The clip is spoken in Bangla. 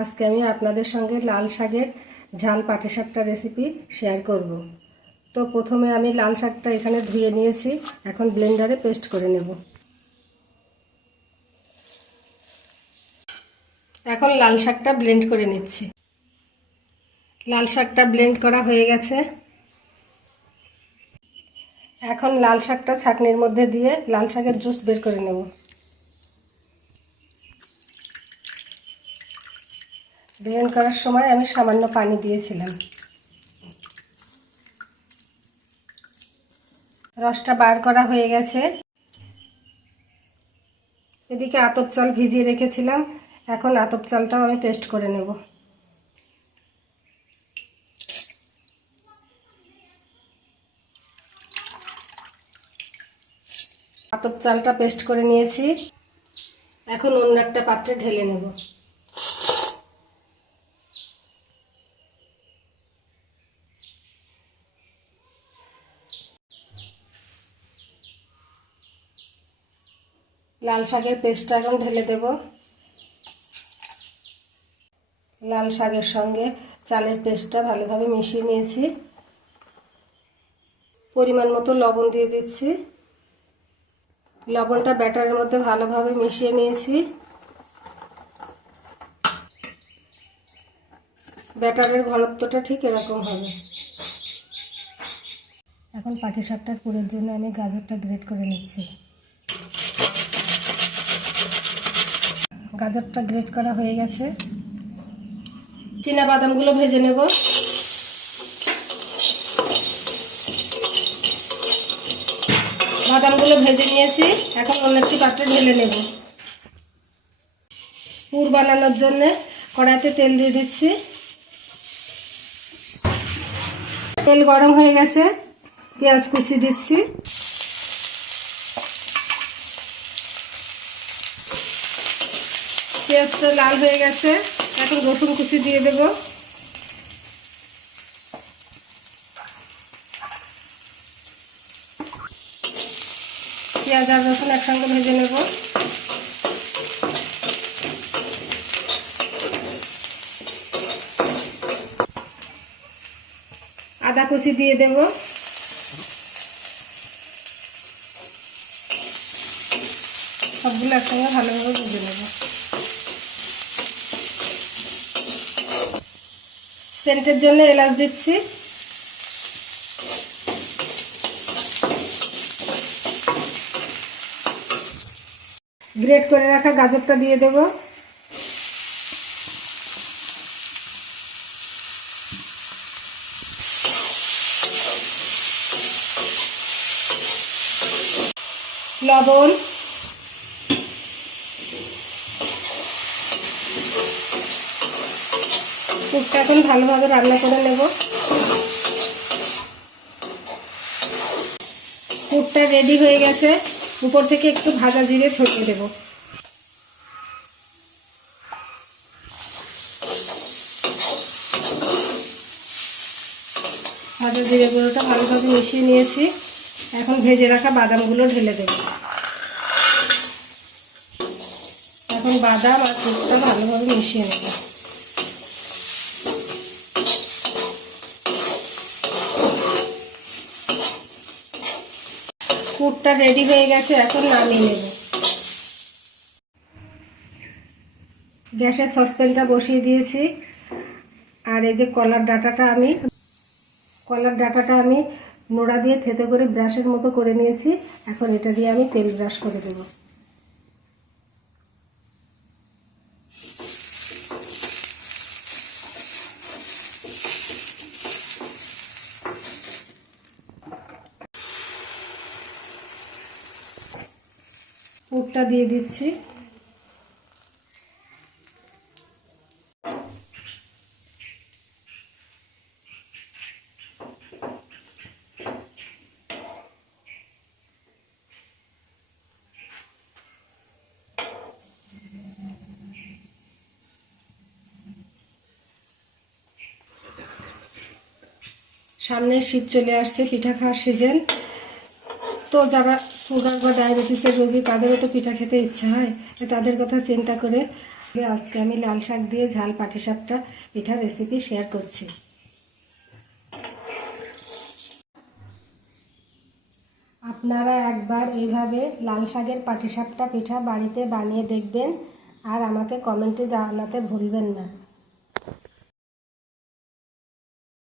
আজকে আমি আপনাদের সঙ্গে লাল শাকের ঝাল পাটি শাকটা রেসিপি শেয়ার করব। তো প্রথমে আমি লাল শাকটা এখানে ধুয়ে নিয়েছি, এখন ব্লেন্ডারে পেস্ট করে নেব। এখন লাল শাকটা ব্লেন্ড করে নিচ্ছি। লাল শাকটা ব্লেন্ড করা হয়ে গেছে। এখন লাল শাকটা ছাকনির মধ্যে দিয়ে লাল শাকের জুস বের করে নেব। ব্লেন্ড করার সময় আমি সামান্য পানি দিয়েছিলাম। রসটা বার করা হয়ে গেছে। এদিকে আতপ চাল ভিজিয়ে রেখেছিলাম। এখন আতপ চালটাও আমি পেস্ট করে নেব। আতপ চালটা পেস্ট করে নিয়েছি। এখন অন্য একটা পাত্রে ঢেলে নেব। লাল শাকের পেস্টটা এখন ঢেলে দেব। লাল শাকের সঙ্গে চালের পেস্টটা ভালোভাবে মিশিয়ে নিয়েছি। পরিমাণ মতো লবণ দিয়ে দিচ্ছি। লবণটা ব্যাটারের মধ্যে ভালোভাবে মিশিয়ে নিয়েছি। ব্যাটারের ঘনত্বটা ঠিক এরকম হবে। এখন পাটি সাপটার পুরের জন্য আমি গাজরটা গ্রেট করে নিচ্ছি। গাজরটা গ্রেট করা হয়ে গেছে। চীনা বাদামগুলো ভেজে নেব। বাদামগুলো ভেজে নিয়েছি। এখন অন্য একটি পাত্রে ঢেলে নেব। পুর বানানোর জন্য কড়াইতে তেল দিয়ে দিচ্ছি। তেল গরম হয়ে গেছে। পেঁয়াজ কুচি দিচ্ছি। পেঁয়াজটা লাল হয়ে গেছে। এখন রসুন কুচি দিয়ে দেব। পেঁয়াজ আর রসুন একসঙ্গে ভেজে নেব। আদা কুচি দিয়ে দেব। সবগুলো একসঙ্গে ভালোভাবে ভেজে নেব। সেন্টের জন্য এলাচ দিচ্ছি। গ্রেট করে রাখা গাজরটা দিয়ে দেব। লবণ পুরটা এখন ভালোভাবে রান্না করে নেব। পুরটা রেডি হয়ে গেছে। উপর থেকে একটু ভাজা জিরে ছড়িয়ে দেব। ভাজা জিরে গুঁড়োটা ভালোভাবে মিশিয়ে নিয়েছি। এখন ভেজে রাখা বাদামগুলো ঢেলে দেব। এখন বাদাম আর পুরটা ভালোভাবে মিশিয়ে নেব। পুরটা রেডি হয়ে গেছে, এখন নামিয়ে নেব। গ্যাসের সসপেনটা বসিয়ে দিয়েছি। আর এই যে কলার ডাটাটা আমি, কলার ডাটাটা আমি নোড়া দিয়ে থেতে করে ব্রাশের মতো করে নিয়েছি। এখন এটা দিয়ে আমি তেল ব্রাশ করে দেব। পুরটা দিয়ে দিচ্ছি। সামনে শীত চলে আসছে পিঠা খাওয়ার সিজন তো যারা সুগার বা ডায়াবেটিসের রোগী, তাদেরও তো পিঠা খেতে ইচ্ছা হয়। তাদের কথা চিন্তা করে আজকে আমি লাল শাক দিয়ে ঝাল পাটিসাপটা পিঠার রেসিপি শেয়ার করছি। আপনারা একবার এইভাবে লাল শাকের পাটিসাপটা পিঠা বাড়িতে বানিয়ে দেখবেন আর আমাকে কমেন্টে জানাতে ভুলবেন না।